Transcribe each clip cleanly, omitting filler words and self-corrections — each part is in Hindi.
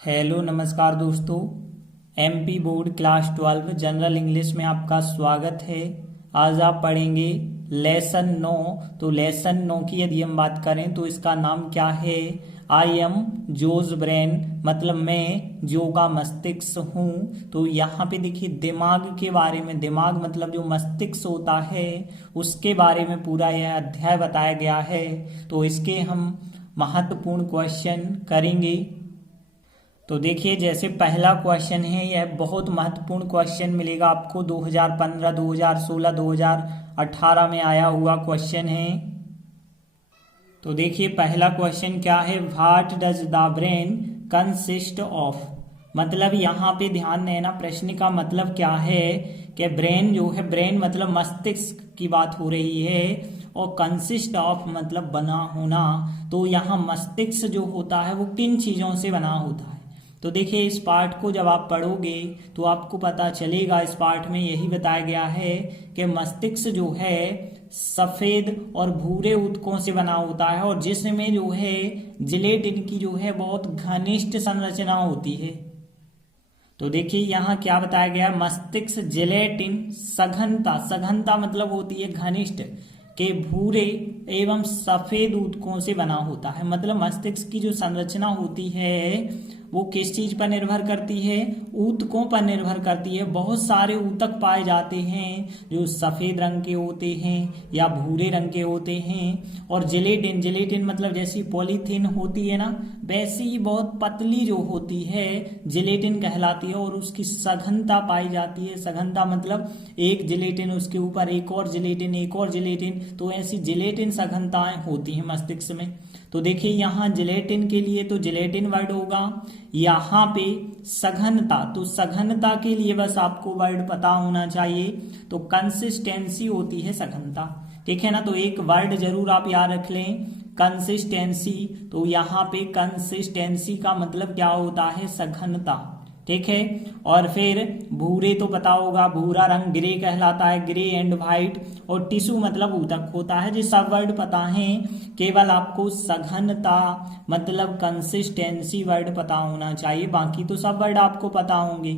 हेलो नमस्कार दोस्तों। MP board class 12 general English में आपका स्वागत है। आज आप पढ़ेंगे लेसन 9। तो लेसन 9 की यदि हम बात करें तो इसका नाम क्या है? आई एम जोज ब्रेन, मतलब मैं जो का मस्तिष्क हूँ। तो यहाँ पे देखिए दिमाग के बारे में, दिमाग मतलब जो मस्तिष्क होता है उसके बारे में पूरा यह अध्याय बताया गया है। तो इसके हम महत्वपूर्ण क्वेश्चन करेंगे। तो देखिए जैसे पहला क्वेश्चन है, यह बहुत महत्वपूर्ण क्वेश्चन मिलेगा आपको। 2015, 2016, 2018 में आया हुआ क्वेश्चन है। तो देखिए पहला क्वेश्चन क्या है? What does the brain consist of. मतलब यहाँ पे ध्यान देना, प्रश्न का मतलब क्या है कि ब्रेन जो है, ब्रेन मतलब मस्तिष्क की बात हो रही है, और कंसिस्ट ऑफ मतलब बना होना। तो यहाँ मस्तिष्क जो होता है वो किन चीजों से बना होता है? तो देखिए इस पार्ट को जब आप पढ़ोगे तो आपको पता चलेगा। इस पार्ट में यही बताया गया है कि मस्तिष्क जो है सफेद और भूरे ऊतकों से बना होता है, और जिसमें जो है जिलेटिन की जो है बहुत घनिष्ठ संरचना होती है। तो देखिए यहाँ क्या बताया गया है? मस्तिष्क जिलेटिन सघनता, सघनता मतलब होती है घनिष्ठ, के भूरे एवं सफेद ऊतकों से बना होता है। मतलब मस्तिष्क की जो संरचना होती है वो किस चीज पर निर्भर करती है? ऊतकों पर निर्भर करती है। बहुत सारे ऊतक पाए जाते हैं जो सफेद रंग के होते हैं या भूरे रंग के होते हैं। और जिलेटिन, जिलेटिन मतलब जैसी पॉलीथीन होती है ना, वैसी ही बहुत पतली जो होती है जिलेटिन कहलाती है, और उसकी सघनता पाई जाती है। सघनता मतलब एक जिलेटिन, उसके ऊपर एक और जिलेटिन, एक और जिलेटिन, तो ऐसी जिलेटिन सघनताएं होती हैं मस्तिष्क में। तो देखिए यहाँ जिलेटिन के लिए तो जिलेटिन वर्ड होगा, यहाँ पे सघनता, तो सघनता के लिए बस आपको वर्ड पता होना चाहिए। तो कंसिस्टेंसी होती है सघनता, ठीक है ना। तो एक वर्ड जरूर आप याद रख लें, कंसिस्टेंसी। तो यहाँ पे कंसिस्टेंसी का मतलब क्या होता है? सघनता, ठीक है। और फिर भूरे तो पता होगा, भूरा रंग ग्रे कहलाता है, ग्रे एंड व्हाइट। और टिश्यू मतलब ऊतक होता है। जो सब वर्ड पता है, केवल आपको सघनता मतलब कंसिस्टेंसी वर्ड पता होना चाहिए, बाकी तो सब वर्ड आपको पता होंगे।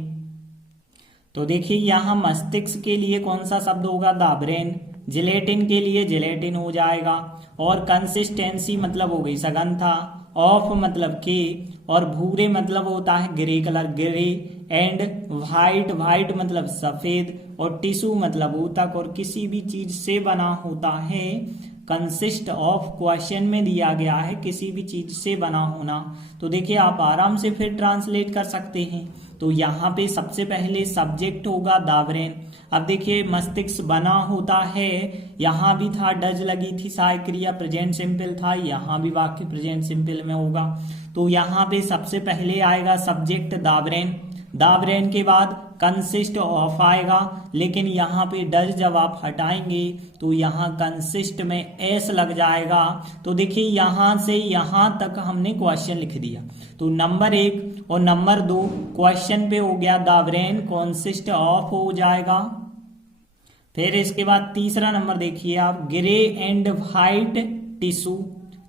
तो देखिए यहाँ मस्तिष्क के लिए कौन सा शब्द होगा? The brain. जिलेटिन के लिए जिलेटिन हो जाएगा। और कंसिस्टेंसी मतलब हो गई सघनता। ऑफ मतलब के, और भूरे मतलब होता है grey colour, grey. And white, white मतलब सफेद। और टिश्यू मतलब ऊतक और किसी भी चीज से बना होता है। कंसिस्ट ऑफ क्वेश्चन में दिया गया है किसी भी चीज से बना होना। तो देखिए आप आराम से फिर ट्रांसलेट कर सकते हैं। तो यहाँ पे सबसे पहले सब्जेक्ट होगा द ब्रेन। अब देखिए मस्तिष्क बना होता है, यहाँ भी था डज लगी थी, सहायक क्रिया प्रेजेंट सिंपल था, यहाँ भी वाक्य प्रेजेंट सिंपल में होगा। तो यहाँ पे सबसे पहले आएगा subject the brain. The brain के बाद कंसिस्ट ऑफ आएगा, लेकिन यहाँ पे डज जब आप हटाएंगे तो यहाँ कंसिस्ट में एस लग जाएगा। तो देखिए यहाँ से यहाँ तक हमने क्वेश्चन लिख दिया। तो नंबर 1 और नंबर 2 क्वेश्चन पे हो गया, द ब्रेन कंसिस्ट ऑफ हो जाएगा। फिर इसके बाद तीसरा नंबर देखिए आप, ग्रे एंड व्हाइट टिश्यू।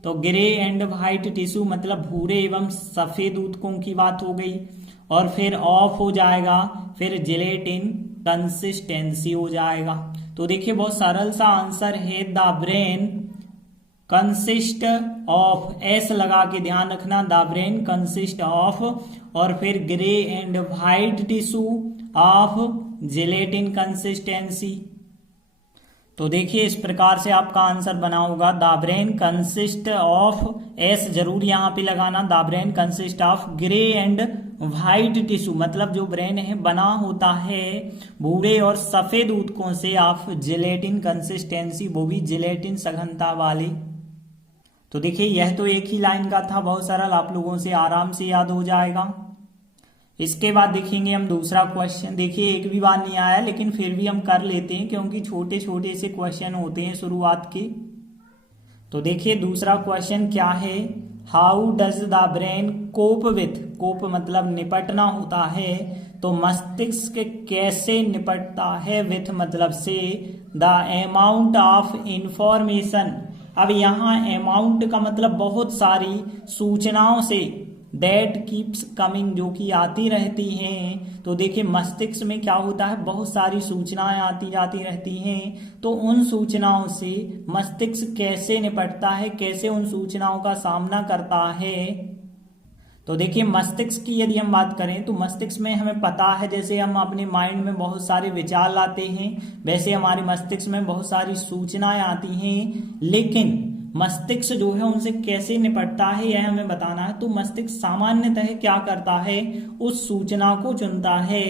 तो ग्रे एंड व्हाइट टिश्यू मतलब भूरे एवं सफेद ऊतकों की बात हो गई। और फिर ऑफ हो जाएगा, फिर जिलेटिन कंसिस्टेंसी हो जाएगा। तो देखिए बहुत सरल सा आंसर है, the brain consist of, S लगा के ध्यान रखना, द ब्रेन कंसिस्ट ऑफ, और फिर grey and white tissue of gelatin consistency. तो देखिए इस प्रकार से आपका आंसर बना होगा, the brain consist of, S जरूर यहाँ पे लगाना, the brain consist of grey and white tissue, मतलब जो ब्रेन है बना होता है भूरे और सफेद ऊतकों से, ऑफ जिलेटिन कंसिस्टेंसी, वो भी जिलेटिन सघनता वाली। तो देखिए यह तो एक ही लाइन का था, बहुत सरल, आप लोगों से आराम से याद हो जाएगा। इसके बाद देखेंगे हम दूसरा क्वेश्चन। देखिए एक भी बार नहीं आया, लेकिन फिर भी हम कर लेते हैं क्योंकि छोटे छोटे से क्वेश्चन होते हैं शुरुआत के। तो देखिए दूसरा क्वेश्चन क्या है? How does the brain cope with, cope मतलब निपटना होता है, तो मस्तिष्क कैसे निपटता है, विथ मतलब से, द अमाउंट ऑफ इंफॉर्मेशन। अब यहाँ अमाउंट का मतलब बहुत सारी सूचनाओं से, दैट कीप्स कमिंग, जो कि आती रहती हैं। तो देखिए मस्तिष्क में क्या होता है, बहुत सारी सूचनाएं आती जाती रहती हैं। तो उन सूचनाओं से मस्तिष्क कैसे निपटता है, कैसे उन सूचनाओं का सामना करता है। तो देखिए मस्तिष्क की यदि हम बात करें तो मस्तिष्क में हमें पता है, जैसे हम अपने माइंड में बहुत सारे विचार लाते हैं, वैसे हमारे मस्तिष्क में बहुत सारी सूचनाएं आती हैं। लेकिन मस्तिष्क जो है उनसे कैसे निपटता है यह हमें बताना है। तो मस्तिष्क सामान्यतः क्या करता है, उस सूचना को चुनता है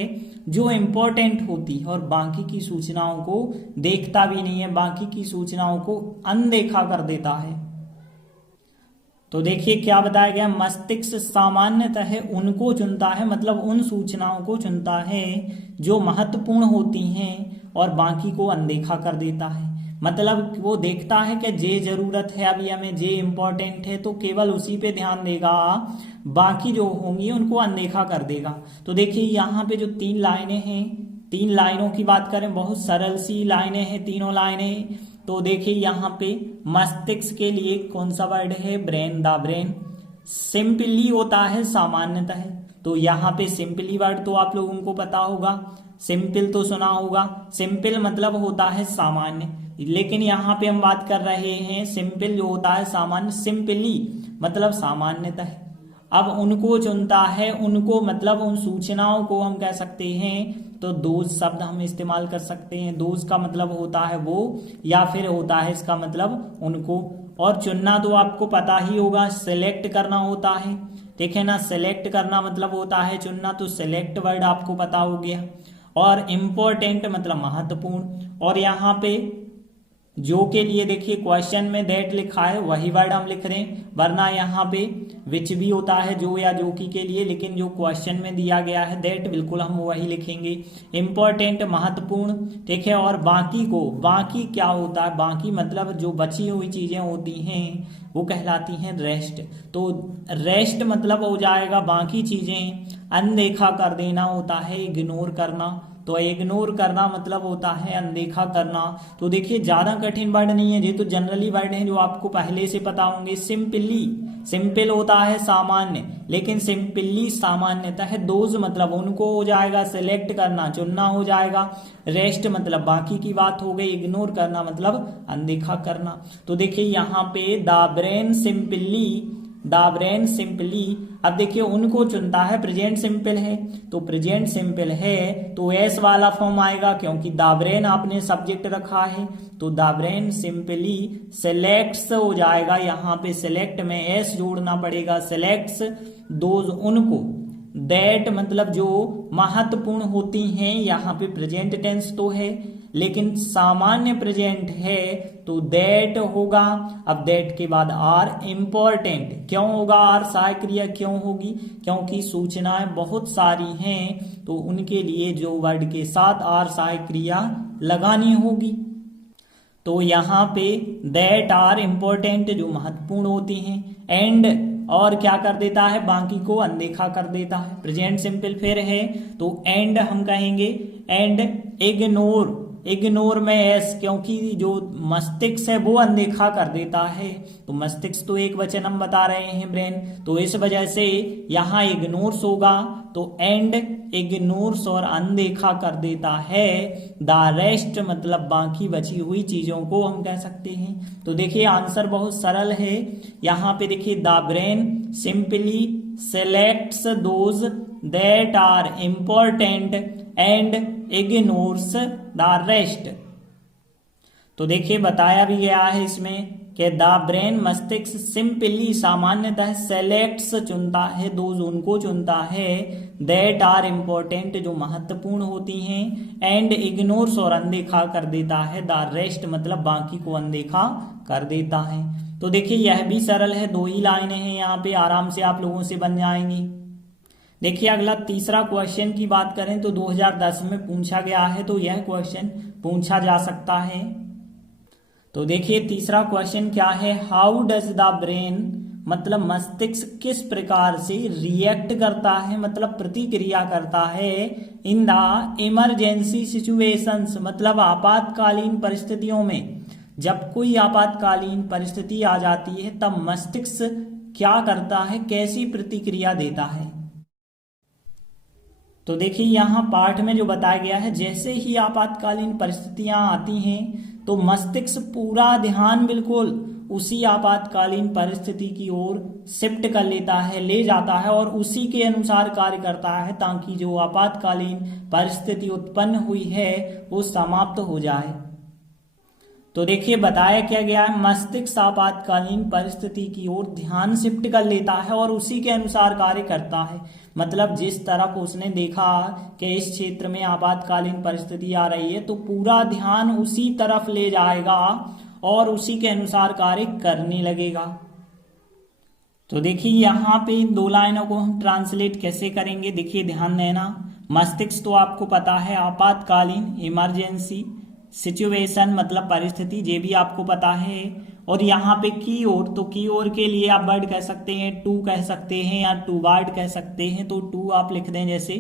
जो इम्पोर्टेंट होती है और बाकी की सूचनाओं को देखता भी नहीं है, बाकी की सूचनाओं को अनदेखा कर देता है। तो देखिए क्या बताया गया, मस्तिष्क सामान्यतः उनको चुनता है, मतलब उन सूचनाओं को चुनता है जो महत्वपूर्ण होती हैं और बाकी को अनदेखा कर देता है। मतलब वो देखता है कि जे जरूरत है, अभी हमें जे इम्पोर्टेंट है तो केवल उसी पे ध्यान देगा, बाकी जो होंगी उनको अनदेखा कर देगा। तो देखिए यहाँ पे जो 3 लाइनें हैं, 3 लाइनों की बात करें, बहुत सरल सी लाइनें हैं तीनों लाइनें। तो देखिए यहाँ पे मस्तिष्क के लिए कौन सा वर्ड है, ब्रेन, द ब्रेन। सिंपली होता है सामान्यतः, तो यहाँ पे सिंपली वर्ड तो आप लोगों को पता होगा, सिंपल तो सुना होगा। सिंपल मतलब होता है सामान्य, लेकिन यहाँ पे हम बात कर रहे हैं सिंपल जो होता है सामान्य, सिंपली मतलब सामान्यतः। अब उनको चुनता है, उनको मतलब उन सूचनाओं को हम कह सकते हैं, तो दोज शब्द हम इस्तेमाल कर सकते हैं। दोज का मतलब होता है वो, या फिर होता है इसका मतलब उनको। और चुनना तो आपको पता ही होगा, सिलेक्ट करना होता है, ठीक है ना। सिलेक्ट करना मतलब होता है चुनना, तो सिलेक्ट वर्ड आपको पता हो गया। और इम्पोर्टेंट मतलब महत्वपूर्ण। और यहाँ पे जो के लिए देखिए क्वेश्चन में दैट लिखा है वही वर्ड हम लिख रहे हैं, वरना यहाँ पे विच भी होता है जो या जो की के लिए, लेकिन जो क्वेश्चन में दिया गया है दैट बिल्कुल हम वही लिखेंगे। इम्पोर्टेंट महत्वपूर्ण, ठीक है। और बाकी को, बाकी क्या होता है, बाकी मतलब जो बची हुई चीजें होती हैं वो कहलाती हैं रेस्ट। तो रेस्ट मतलब हो जाएगा बाकी चीजें अनदेखा कर देना होता है, इग्नोर करना। तो इग्नोर करना मतलब होता है अनदेखा करना। तो देखिए ज्यादा कठिन वर्ड नहीं है, ये तो जनरली वर्ड है जो आपको पहले से पता होंगे। सिंपली, सिंपल होता है सामान्य, लेकिन सिंपली सामान्यतः दोज मतलब उनको हो जाएगा, सिलेक्ट करना चुनना हो जाएगा, रेस्ट मतलब बाकी की बात हो गई, इग्नोर करना मतलब अनदेखा करना। तो देखिए यहाँ पे the brain simply, the brain simply, अब देखिए उनको चुनता है, प्रेजेंट सिंपल है, तो प्रेजेंट सिंपल है तो एस वाला फॉर्म आएगा, क्योंकि द ब्रेन आपने सब्जेक्ट रखा है। तो द ब्रेन सिंपली सेलेक्ट्स हो जाएगा, यहाँ पे सेलेक्ट में एस जोड़ना पड़ेगा, सेलेक्ट्स दोज उनको। दैट मतलब जो महत्वपूर्ण होती हैं, यहाँ पे प्रेजेंट टेंस तो है लेकिन सामान्य प्रेजेंट है तो दैट होगा। अब दैट के बाद आर इम्पोर्टेंट, क्यों होगा आर सहायक क्रिया क्यों होगी, क्योंकि सूचनाएं बहुत सारी हैं तो उनके लिए जो वर्ड के साथ आर सहायक क्रिया लगानी होगी। तो यहाँ पे दैट आर इम्पोर्टेंट जो महत्वपूर्ण होती हैं, एंड और क्या कर देता है, बाकी को अनदेखा कर देता है। प्रेजेंट सिंपल फिर है तो एंड हम कहेंगे, एंड इग्नोर, इग्नोर में एस, क्योंकि जो मस्तिष्क है वो अनदेखा कर देता है। तो मस्तिष्क तो एक वचन हम बता रहे हैं ब्रेन, तो इस वजह से यहाँ इग्नोर्स होगा, तो एंड इग्नोर्स और अनदेखा कर देता है। द रेस्ट मतलब बाकी बची हुई चीजों को हम कह सकते हैं। तो देखिए आंसर बहुत सरल है, यहाँ पे देखिए the brain simply selects those that are important and ignores the rest. तो देखिए बताया भी गया है इसमें कि द ब्रेन मस्तिष्क सिंपली सामान्यतः सेलेक्ट्स चुनता है, दोज उनको चुनता है, दैट आर इम्पोर्टेंट जो महत्वपूर्ण होती हैं, एंड इग्नोर्स और अनदेखा कर देता है, द रेस्ट मतलब बाकी को अनदेखा कर देता है। तो देखिए यह भी सरल है, 2 ही लाइनें हैं यहाँ पे, आराम से आप लोगों से बन जाएंगी। देखिए अगला तीसरा क्वेश्चन की बात करें तो 2010 में पूछा गया है, तो यह क्वेश्चन पूछा जा सकता है। तो देखिए तीसरा क्वेश्चन क्या है, हाउ डज द ब्रेन मतलब मस्तिष्क किस प्रकार से रिएक्ट करता है, मतलब प्रतिक्रिया करता है, इन द इमरजेंसी सिचुएशंस मतलब आपातकालीन परिस्थितियों में। जब कोई आपातकालीन परिस्थिति आ जाती है तब मस्तिष्क क्या करता है, कैसी प्रतिक्रिया देता है। तो देखिए यहाँ पाठ में जो बताया गया है, जैसे ही आपातकालीन परिस्थितियां आती हैं तो मस्तिष्क पूरा ध्यान बिल्कुल उसी आपातकालीन परिस्थिति की ओर शिफ्ट कर लेता है, ले जाता है और उसी के अनुसार कार्य करता है, ताकि जो आपातकालीन परिस्थिति उत्पन्न हुई है वो समाप्त हो जाए। तो देखिए बताया क्या गया है, मस्तिष्क आपातकालीन परिस्थिति की ओर ध्यान शिफ्ट कर लेता है और उसी के अनुसार कार्य करता है। मतलब जिस तरफ उसने देखा कि इस क्षेत्र में आपातकालीन परिस्थिति आ रही है तो पूरा ध्यान उसी तरफ ले जाएगा और उसी के अनुसार कार्य करने लगेगा। तो देखिए यहाँ पे इन दो लाइनों को हम ट्रांसलेट कैसे करेंगे, देखिए ध्यान देना। मस्तिष्क तो आपको पता है आपातकालीन, इमरजेंसी सिचुएशन मतलब परिस्थिति, ये भी आपको पता है। और यहाँ पे की ओर, तो की ओर के लिए आप वर्ड कह सकते हैं, टू कह सकते हैं या टू वर्ड कह सकते हैं, तो टू आप लिख दें जैसे।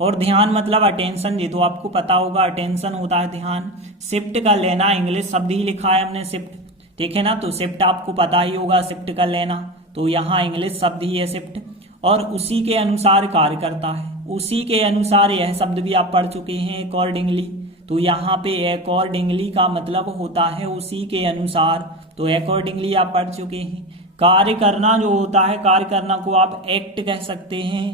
और ध्यान मतलब अटेंशन, ये तो आपको पता होगा, अटेंशन होता है ध्यान। शिफ्ट कर लेना, इंग्लिश शब्द ही लिखा है हमने शिफ्ट, ठीक है ना, तो शिफ्ट आपको पता ही होगा, शिफ्ट कर लेना, तो यहाँ इंग्लिश शब्द ही है शिफ्ट। और उसी के अनुसार कार्य करता है, उसी के अनुसार, यह शब्द भी आप पढ़ चुके हैं, अकॉर्डिंगली। तो यहाँ पे अकॉर्डिंगली का मतलब होता है उसी के अनुसार, तो अकॉर्डिंगली आप पढ़ चुके हैं। कार्य करना जो होता है, कार्य करना को आप एक्ट कह सकते हैं,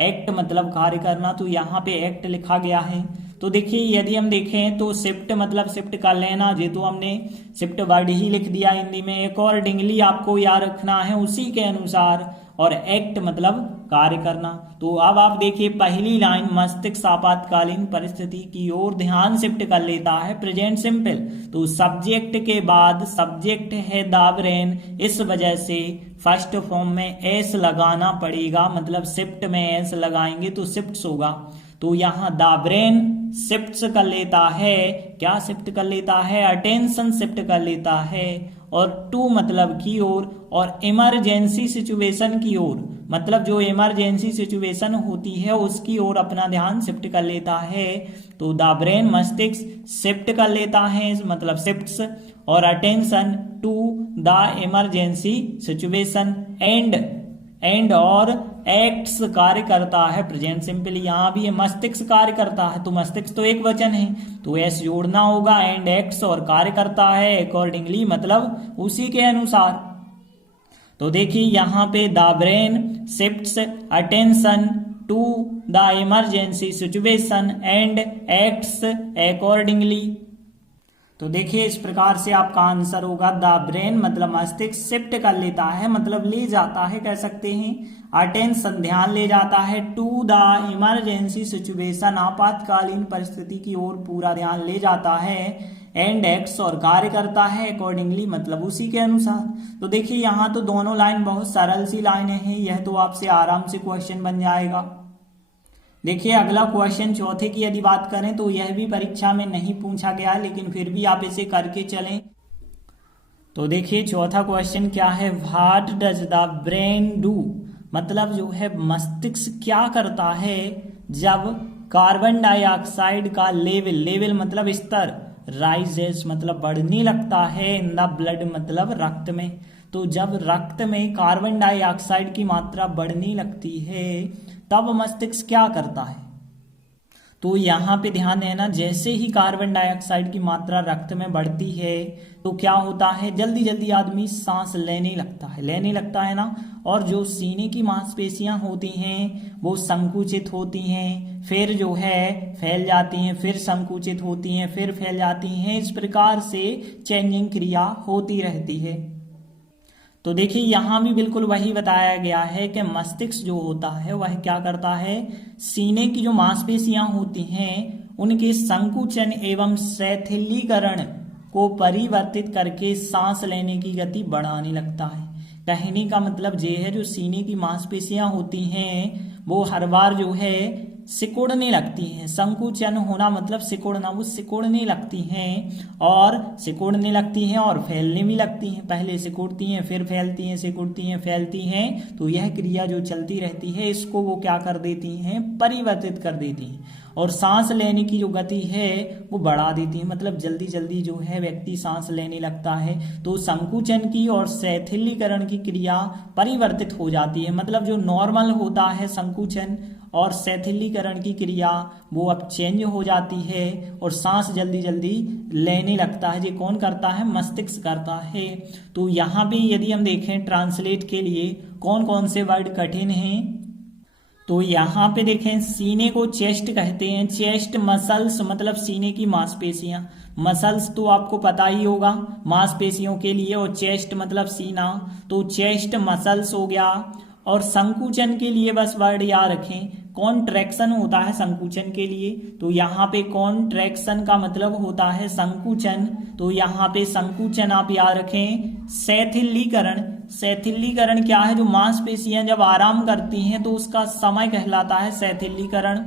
एक्ट मतलब कार्य करना, तो यहाँ पे एक्ट लिखा गया है। तो देखिए यदि हम देखें तो शिफ्ट मतलब शिफ्ट कर लेना, ये तो हमने शिफ्ट वर्ड ही लिख दिया हिंदी में। अकॉर्डिंगली आपको याद रखना है, उसी के अनुसार, और एक्ट मतलब कार्य करना। तो अब आप देखिए पहली लाइन, मस्तिष्क आपातकालीन परिस्थिति की ओर ध्यान शिफ्ट कर लेता है, प्रेजेंट सिंपल, तो सब्जेक्ट के बाद सब्जेक्ट है द ब्रेन, इस वजह से फर्स्ट फॉर्म में एस लगाना पड़ेगा, मतलब शिफ्ट में एस लगाएंगे तो शिफ्ट होगा। तो यहाँ द ब्रेन शिफ्ट कर लेता है, क्या शिफ्ट कर लेता है, अटेंशन शिफ्ट कर लेता है। और टू मतलब की ओर, और इमरजेंसी सिचुएशन की ओर, मतलब जो इमरजेंसी सिचुएशन होती है उसकी ओर अपना ध्यान शिफ्ट कर लेता है। तो द ब्रेन मस्तिष्क शिफ्ट कर लेता है, मतलब शिफ्ट्स, और attention to the emergency situation, and और एक्ट्स कार्य करता है, प्रेजेंट सिंपल। यहाँ भी मस्तिष्क कार्य करता है, तो मस्तिष्क तो एक वचन है तो एस जोड़ना होगा, एंड एक्ट्स, और कार्य करता है अकॉर्डिंगली मतलब उसी के अनुसार। तो देखिए यहाँ पे the brain shifts attention to the emergency situation and acts accordingly. तो देखिए इस प्रकार से आपका आंसर होगा, द ब्रेन मतलब मस्तिष्क शिफ्ट कर लेता है, मतलब ले जाता है कह सकते हैं, अटेंशन ध्यान ले जाता है, टू द इमरजेंसी सिचुएशन आपातकालीन परिस्थिति की ओर पूरा ध्यान ले जाता है, एंड एक्ट्स और कार्य करता है अकॉर्डिंगली मतलब उसी के अनुसार। तो देखिए यहाँ तो दोनों लाइन बहुत सरल सी लाइनें हैं, यह तो आपसे आराम से क्वेश्चन बन जाएगा। देखिए अगला क्वेश्चन चौथे की यदि बात करें तो यह भी परीक्षा में नहीं पूछा गया है, लेकिन फिर भी आप इसे करके चलें। तो देखिए चौथा क्वेश्चन क्या है, what does the brain do, मतलब जो है मस्तिष्क क्या करता है जब कार्बन डाइऑक्साइड का लेवल मतलब स्तर, राइजेस मतलब बढ़ने लगता है, इन द ब्लड मतलब रक्त में। तो जब रक्त में कार्बन डाइऑक्साइड की मात्रा बढ़ने लगती है तब मस्तिष्क क्या करता है। तो यहाँ पे ध्यान देना, जैसे ही कार्बन डाइऑक्साइड की मात्रा रक्त में बढ़ती है तो क्या होता है, जल्दी जल्दी आदमी सांस लेने लगता है ना। और जो सीने की मांसपेशियां होती हैं वो संकुचित होती हैं, फिर जो है फैल जाती हैं, फिर संकुचित होती हैं, फिर फैल जाती हैं, इस प्रकार से चेंजिंग क्रिया होती रहती है। तो देखिए यहाँ भी बिल्कुल वही बताया गया है कि मस्तिष्क जो होता है वह क्या करता है, सीने की जो मांसपेशियां होती हैं उनके संकुचन एवं शिथिलीकरण को परिवर्तित करके सांस लेने की गति बढ़ाने लगता है। कहने का मतलब ये है, जो सीने की मांसपेशियां होती हैं वो हर बार जो है सिकुड़ने लगती हैं, संकुचन होना मतलब सिकुड़ना, वो सिकुड़ने लगती हैं और फैलने भी लगती हैं। पहले सिकुड़ती हैं फिर फैलती हैं, सिकुड़ती हैं फैलती हैं, तो यह क्रिया जो चलती रहती है इसको वो क्या कर देती हैं, परिवर्तित कर देती हैं। और सांस लेने की जो गति है वो बढ़ा देती है, मतलब जल्दी जल्दी जो है व्यक्ति सांस लेने लगता है। तो संकुचन की और शिथिलीकरण की क्रिया परिवर्तित हो जाती है, मतलब जो नॉर्मल होता है संकुचन और शिथिलीकरण की क्रिया वो अब चेंज हो जाती है और सांस जल्दी जल्दी लेने लगता है। ये कौन करता है? मस्तिष्क करता है। तो यहाँ पे यदि हम देखें ट्रांसलेट के लिए कौन कौन से वर्ड कठिन हैं, तो यहाँ पे देखें सीने को चेस्ट कहते हैं। चेस्ट मसल्स मतलब सीने की मांसपेशियां, मसल्स तो आपको पता ही होगा मांसपेशियों के लिए, और चेस्ट मतलब सीना, तो चेस्ट मसल्स हो गया। और संकुचन के लिए बस वर्ड याद रखें, कॉन्ट्रैक्शन होता है संकुचन के लिए, तो यहाँ पे कॉन्ट्रैक्शन का मतलब होता है संकुचन, तो यहाँ पे संकुचन आप याद रखें। शिथिलीकरण, शिथिलीकरण क्या है? जो मांसपेशियां जब आराम करती हैं तो उसका समय कहलाता है शिथिलीकरण।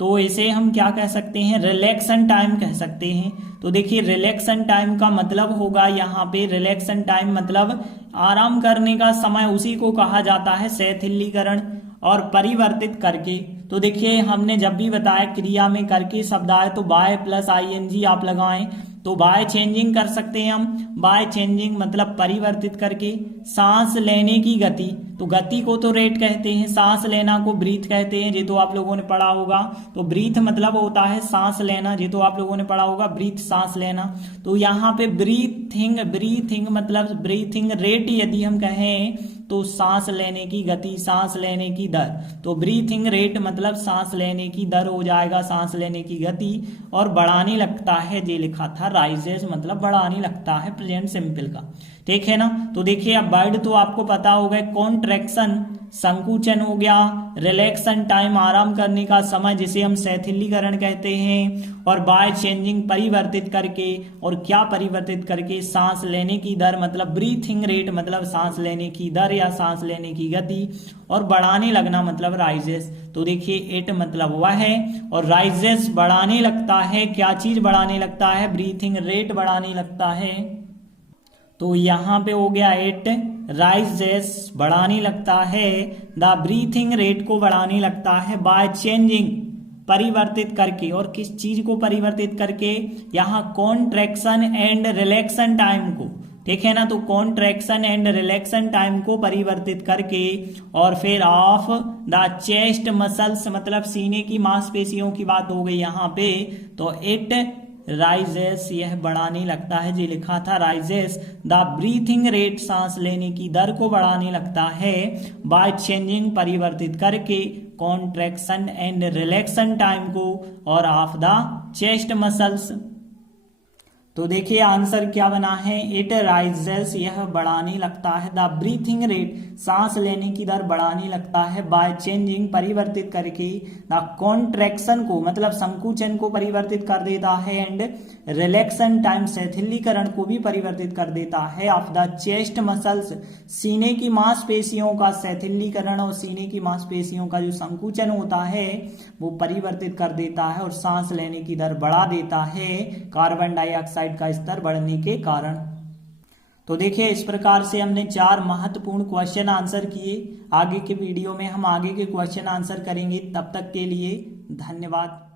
तो इसे हम क्या कह सकते हैं? रिलैक्सन टाइम कह सकते हैं। तो देखिए रिलैक्सन टाइम का मतलब होगा यहाँ पे, रिलैक्सन टाइम मतलब आराम करने का समय, उसी को कहा जाता है शिथिलीकरण। और परिवर्तित करके, तो देखिए हमने जब भी बताया क्रिया में करके शब्द आए तो बाय प्लस आईएनजी आप लगाएं, तो बाय चेंजिंग कर सकते हैं हम। बाय चेंजिंग मतलब परिवर्तित करके। सांस लेने की गति, तो गति को तो रेट कहते हैं, सांस लेना को ब्रीथ कहते हैं, ये तो आप लोगों ने पढ़ा होगा। तो ब्रीथ मतलब होता है सांस लेना, ये तो आप लोगों ने पढ़ा होगा, ब्रीथ सांस लेना। तो यहाँ पे ब्रीथिंग, ब्रीथिंग मतलब ब्रीथिंग रेट यदि हम कहें तो सांस लेने की गति, सांस लेने की दर, तो ब्रीथिंग रेट मतलब सांस लेने की दर हो जाएगा, सांस लेने की गति। और बढ़ाने लगता है, ये लिखा था राइजेस मतलब बढ़ाने लगता है, प्रेजेंट सिंपल का, ठीक है ना। तो देखिए अब वर्ड तो आपको पता होगा, कॉन्ट्रैक्शन संकुचन हो गया, रिलैक्सन टाइम आराम करने का समय जिसे हम शिथिलीकरण कहते हैं, और बाय चेंजिंग परिवर्तित करके, और क्या परिवर्तित करके? सांस लेने की दर मतलब ब्रीथिंग रेट मतलब सांस लेने की दर या सांस लेने की गति, और बढ़ाने लगना मतलब राइजेस। तो देखिए इट मतलब वह है, और राइजेस बढ़ाने लगता है, क्या चीज बढ़ाने लगता है? ब्रीथिंग रेट बढ़ाने लगता है। तो यहाँ पे हो गया इट राइजेस बढ़ाने लगता है, द ब्रीथिंग रेट को बढ़ाने लगता है, बाय चेंजिंग परिवर्तित करके, और किस चीज को परिवर्तित करके? यहाँ कॉन्ट्रैक्शन एंड रिलैक्सन टाइम को, ठीक है ना। तो कॉन्ट्रैक्शन एंड रिलैक्सन टाइम को परिवर्तित करके, और फिर ऑफ द चेस्ट मसल्स मतलब सीने की मांसपेशियों की बात हो गई यहाँ पे, तो इट राइजेस यह बढ़ाने लगता है, जी लिखा था राइजेस द ब्रीथिंग रेट सांस लेने की दर को बढ़ाने लगता है, बाय चेंजिंग परिवर्तित करके, कॉन्ट्रैक्शन एंड रिलैक्सन टाइम को, और ऑफ द चेस्ट मसल्स। तो देखिए आंसर क्या बना है? इट राइजेस यह बढ़ाने लगता है, द ब्रीथिंग रेट सांस लेने की दर बढ़ाने लगता है, बाय चेंजिंग परिवर्तित करके, द कॉन्ट्रैक्शन को मतलब संकुचन को परिवर्तित कर देता है, एंड रिलैक्सन टाइम शिथिलीकरण को भी परिवर्तित कर देता है, ऑफ द चेस्ट मसल्स सीने की मांसपेशियों का शिथिलीकरण और सीने की मांसपेशियों का जो संकुचन होता है वो परिवर्तित कर देता है, और सांस लेने की दर बढ़ा देता है कार्बन डाइऑक्साइड का स्तर बढ़ने के कारण। तो देखिए इस प्रकार से हमने 4 महत्वपूर्ण क्वेश्चन आंसर किए। आगे के वीडियो में हम आगे के क्वेश्चन आंसर करेंगे, तब तक के लिए धन्यवाद।